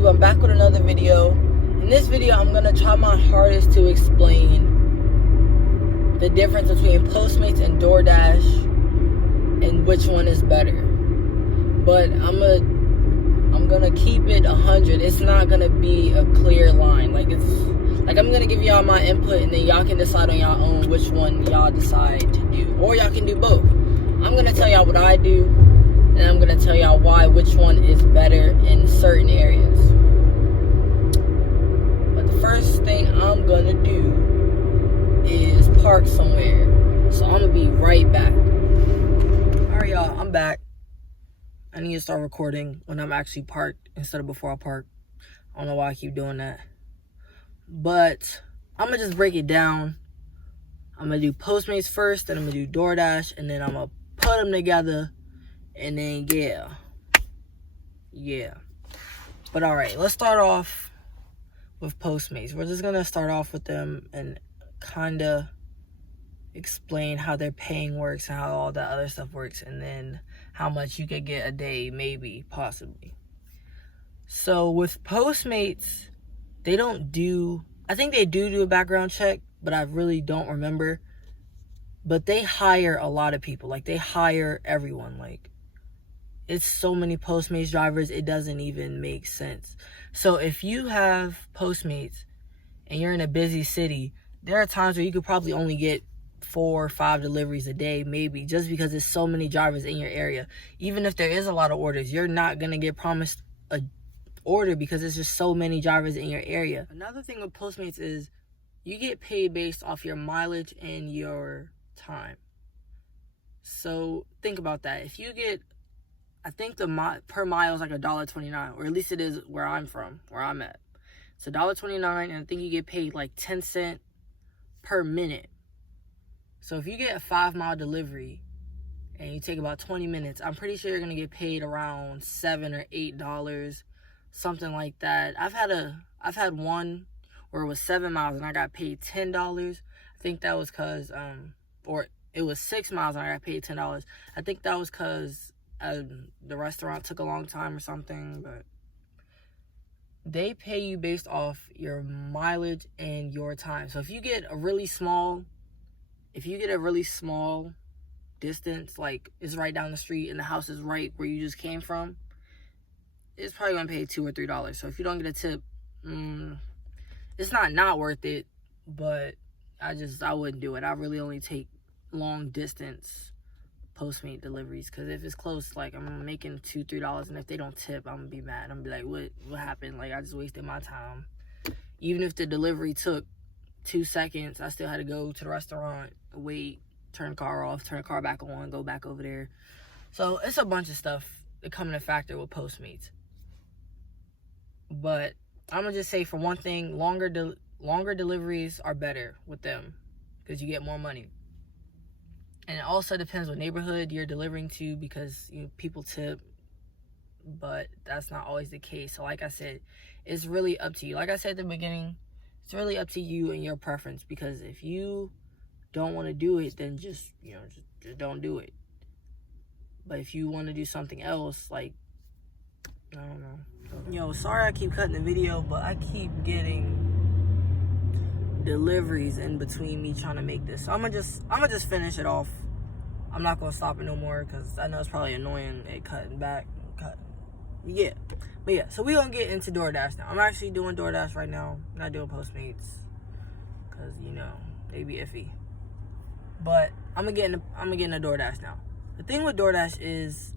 YouTube? I'm back with another video. In this video, I'm gonna try my hardest to explain the difference between Postmates and DoorDash and which one is better. But I'm gonna keep it 100. It's not gonna be a clear line. I'm gonna give y'all my input, and then y'all can decide on y'all own which one y'all decide to do, or y'all can do both. I'm gonna tell y'all what I do, and I'm gonna tell y'all why which one is better in certain areas. But the first thing I'm gonna do is park somewhere. So I'm gonna be right back. Alright y'all, I'm back. I need to start recording when I'm actually parked instead of before I park. I don't know why I keep doing that. But I'm gonna just break it down. I'm gonna do Postmates first, then I'm gonna do DoorDash, and then I'm gonna put them together, and then yeah. But alright, let's start off with Postmates. We're just gonna start off with them and kinda explain how their paying works and how all that other stuff works, and then how much you could get a day, maybe, possibly. So with Postmates, they don't do, I think they do a background check, but I really don't remember. But they hire a lot of people. Like, they hire everyone. Like, it's so many Postmates drivers, it doesn't even make sense. So if you have Postmates and you're in a busy city, there are times where you could probably only get 4 or 5 deliveries a day, maybe, just because there's so many drivers in your area. Even if there is a lot of orders, you're not going to get promised a order because there's just so many drivers in your area. Another thing with Postmates is you get paid based off your mileage and your time. So think about that. If you get, I think the per mile is like $1.29, or at least it is where I'm at. It's $1.29, and I think you get paid like 10 cents per minute. So if you get a 5-mile delivery and you take about 20 minutes, I'm pretty sure you're gonna get paid around $7 or $8, something like that. I've had one where it was 7 miles and I got paid $10. I think that was cause or it was 6 miles and I got paid $10. I think that was cause the restaurant took a long time or something. But they pay you based off your mileage and your time. So if you get a really small distance, like it's right down the street and the house is right where you just came from, it's probably gonna pay $2 or $3. So if you don't get a tip, it's not worth it. But I wouldn't do it. I really only take long distance Postmate deliveries, because if it's close, like, I'm making $2, $3, and if they don't tip, I'm gonna be mad. I'm gonna be like, what happened? Like, I just wasted my time. Even if the delivery took 2 seconds, I still had to go to the restaurant, wait, turn the car off, turn the car back on, go back over there. So it's a bunch of stuff that come into factor with Postmates. But I'm gonna just say, for one thing, longer deliveries are better with them because you get more money. And it also depends what neighborhood you're delivering to, because people tip, but that's not always the case. So like I said, it's really up to you. Like I said at the beginning, it's really up to you and your preference, because if you don't want to do it, then just don't do it. But if you want to do something else, like, I don't know. Yo, sorry I keep cutting the video, but I keep getting deliveries in between me trying to make this. So I'm gonna just finish it off. I'm not gonna stop it no more, because I know it's probably annoying it cutting back. Yeah. But yeah, so we're gonna get into DoorDash now. I'm actually doing DoorDash right now. I'm not doing Postmates, because they be iffy. But I'm gonna get into DoorDash now. The thing with DoorDash is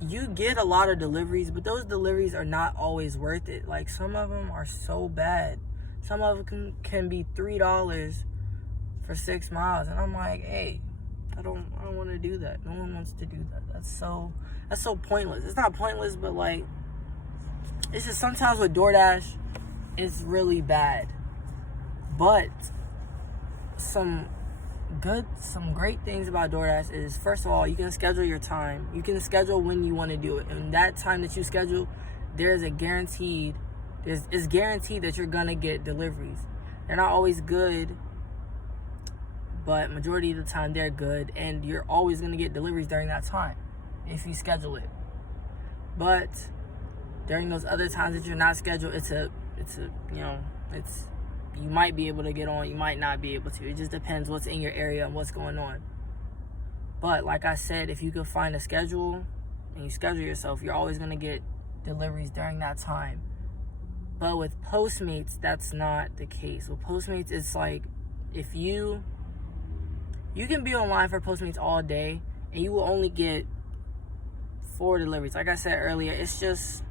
you get a lot of deliveries, but those deliveries are not always worth it. Like, some of them are so bad. Some of them can be $3 for 6 miles, and I'm like, hey, I don't want to do that. No one wants to do that. That's so pointless. It's not pointless, but like, it's just sometimes with DoorDash, it's really bad. But some great things about DoorDash is, first of all, you can schedule your time. You can schedule when you want to do it, and that time that you schedule, it's guaranteed that you're gonna get deliveries. They're not always good, but majority of the time they're good, and you're always gonna get deliveries during that time if you schedule it. But During those other times that you're not scheduled, you might be able to get on, you might not be able to. It just depends what's in your area and what's going on. But like I said, if you can find a schedule and you schedule yourself, you're always going to get deliveries during that time. But with Postmates, that's not the case. With Postmates, it's like if you can be online for Postmates all day and you will only get 4 deliveries. Like I said earlier, it's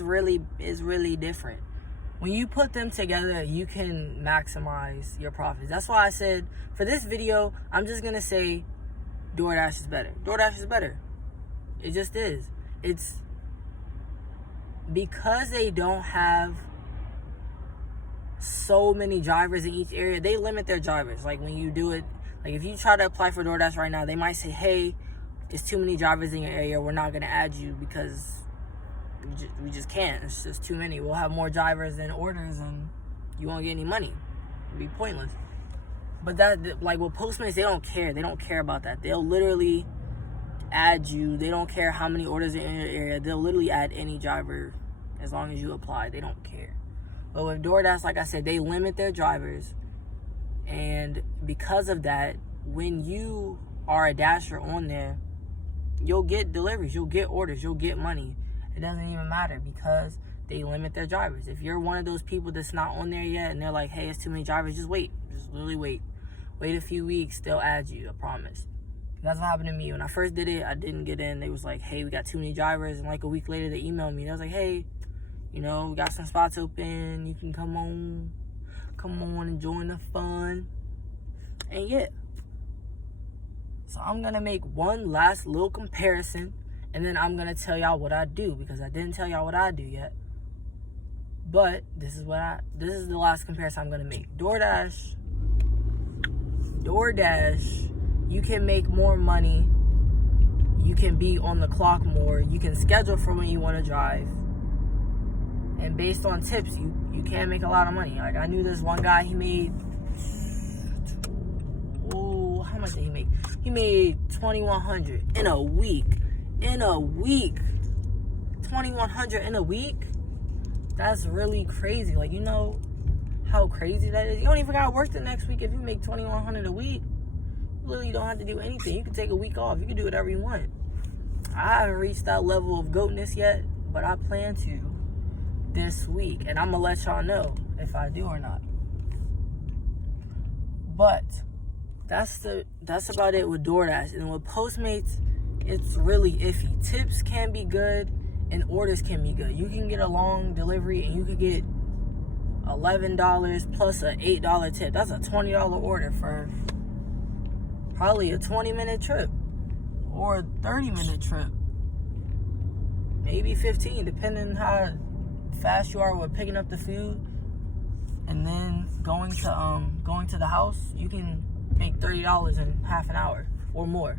really different. When you put them together, you can maximize your profits. That's why I said for this video, I'm just going to say DoorDash is better. DoorDash is better. It just is. It's because they don't have so many drivers in each area, they limit their drivers. Like when you do it, like if you try to apply for DoorDash right now, they might say, hey, there's too many drivers in your area. We're not going to add you because we just can't. It's just too many. We'll have more drivers than orders and you won't get any money. It'd be pointless. But that, like with Postmates, they don't care. They don't care about that. They'll literally add you. They don't care how many orders are in your area. They'll literally add any driver as long as you apply. They don't care. But with DoorDash, like I said, they limit their drivers. And because of that, when you are a dasher on there, you'll get deliveries. You'll get orders. You'll get money. It doesn't even matter because they limit their drivers. If you're one of those people that's not on there yet and they're like, hey, it's too many drivers, just wait. Just literally wait. Wait a few weeks, they'll add you, I promise. That's what happened to me. When I first did it, I didn't get in. They was like, hey, we got too many drivers. And like a week later, they emailed me. They was like, hey, we got some spots open. You can come on and join the fun. And yeah. So I'm going to make one last little comparison. And then I'm going to tell y'all what I do, because I didn't tell y'all what I do yet. But this is the last comparison I'm going to make. DoorDash, you can make more money. You can be on the clock more. You can schedule for when you want to drive. And based on tips, you can make a lot of money. Like I knew this one guy, he made, how much did he make? He made $2,100 in a week. $2,100 in a week? That's really crazy. Like, you know how crazy that is? You don't even gotta work the next week if you make $2,100 a week. You literally don't have to do anything. You can take a week off. You can do whatever you want. I haven't reached that level of goatness yet, but I plan to this week. And I'm gonna let y'all know if I do or not. But that's about it with DoorDash. And with Postmates, it's really iffy. Tips can be good and orders can be good. You can get a long delivery and you can get $11 plus an $8 tip. That's a $20 order for probably a 20-minute trip or a 30-minute trip. Maybe 15, depending how fast you are with picking up the food and then going to the house. You can make $30 in half an hour or more.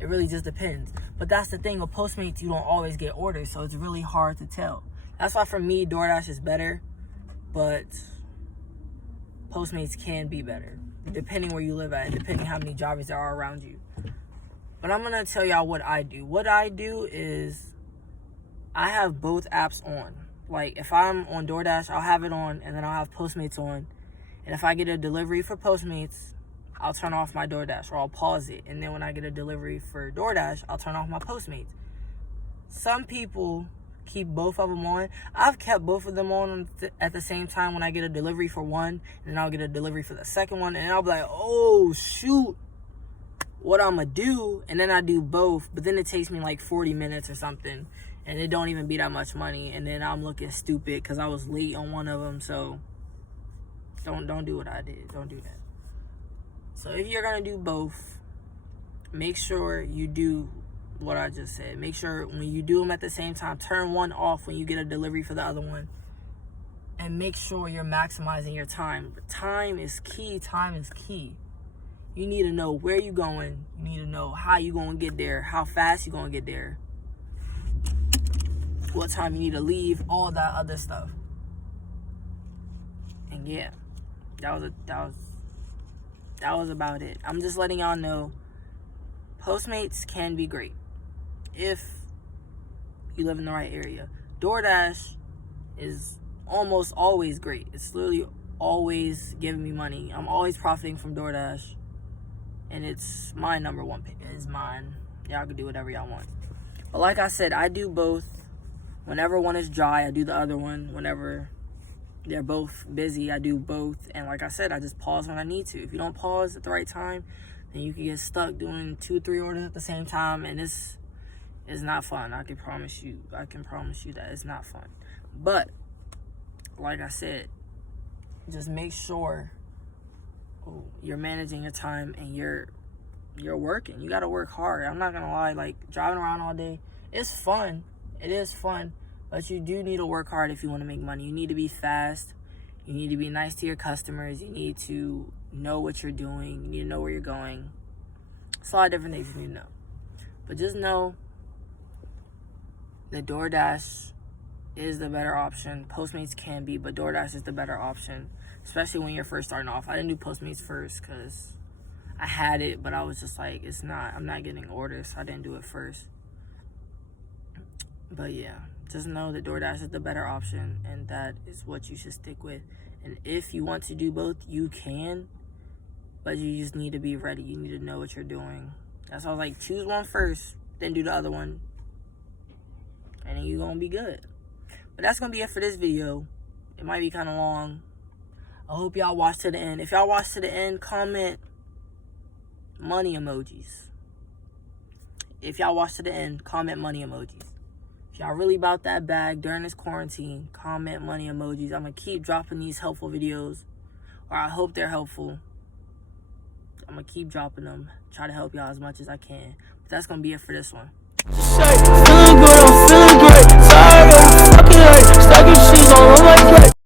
It really just depends. But that's the thing with Postmates, you don't always get orders, so it's really hard to tell. That's why for me, DoorDash is better, but Postmates can be better, depending where you live at and depending how many drivers there are around you. But I'm going to tell y'all what I do. What I do is I have both apps on. Like, if I'm on DoorDash, I'll have it on, and then I'll have Postmates on. And if I get a delivery for Postmates, I'll turn off my DoorDash, or I'll pause it. And then when I get a delivery for DoorDash, I'll turn off my Postmates. Some people keep both of them on. I've kept both of them on at the same time when I get a delivery for one, and then I'll get a delivery for the second one, and I'll be like, oh, shoot, what I'm going to do? And then I do both, but then it takes me like 40 minutes or something, and it don't even be that much money, and then I'm looking stupid because I was late on one of them. So don't do what I did. Don't do that. So if you're going to do both, make sure you do what I just said. Make sure when you do them at the same time, turn one off when you get a delivery for the other one. And make sure you're maximizing your time. Time is key. Time is key. You need to know where you're going. You need to know how you're going to get there, how fast you're going to get there, what time you need to leave, all that other stuff. And yeah, that was about it. I'm just letting y'all know Postmates can be great if you live in the right area. DoorDash is almost always great. It's literally always giving me money. I'm always profiting from DoorDash, and it's my number one pick. It's mine. Y'all can do whatever y'all want. But like I said, I do both. Whenever one is dry, I do the other one. Whenever they're both busy, I do both. And like I said, I just pause when I need to. If you don't pause at the right time, then you can get stuck doing 2-3 orders at the same time, and it's not fun. I can promise you that it's not fun. But like I said, just make sure you're managing your time and you're working. You got to work hard. I'm not gonna lie, like driving around all day, it's fun. It is fun, but you do need to work hard if you want to make money. You need to be fast. You need to be nice to your customers. You need to know what you're doing. You need to know where you're going. It's a lot of different things you need to know. But just know that DoorDash is the better option. Postmates can be, but DoorDash is the better option, especially when you're first starting off. I didn't do Postmates first because I had it, but I was just like, I'm not getting orders, so I didn't do it first. But yeah, just know that DoorDash is the better option, and that is what you should stick with. And if you want to do both, you can, but you just need to be ready. You need to know what you're doing. That's why I was like, choose one first, then do the other one, and then you're going to be good. But that's going to be it for this video. It might be kind of long. I hope y'all watch to the end. If y'all watch to the end, comment money emojis. If y'all watch to the end, comment money emojis. If y'all really about that bag during this quarantine, comment money emojis. I'm going to keep dropping these helpful videos, or I hope they're helpful. I'm going to keep dropping them, try to help y'all as much as I can. But that's going to be it for this one.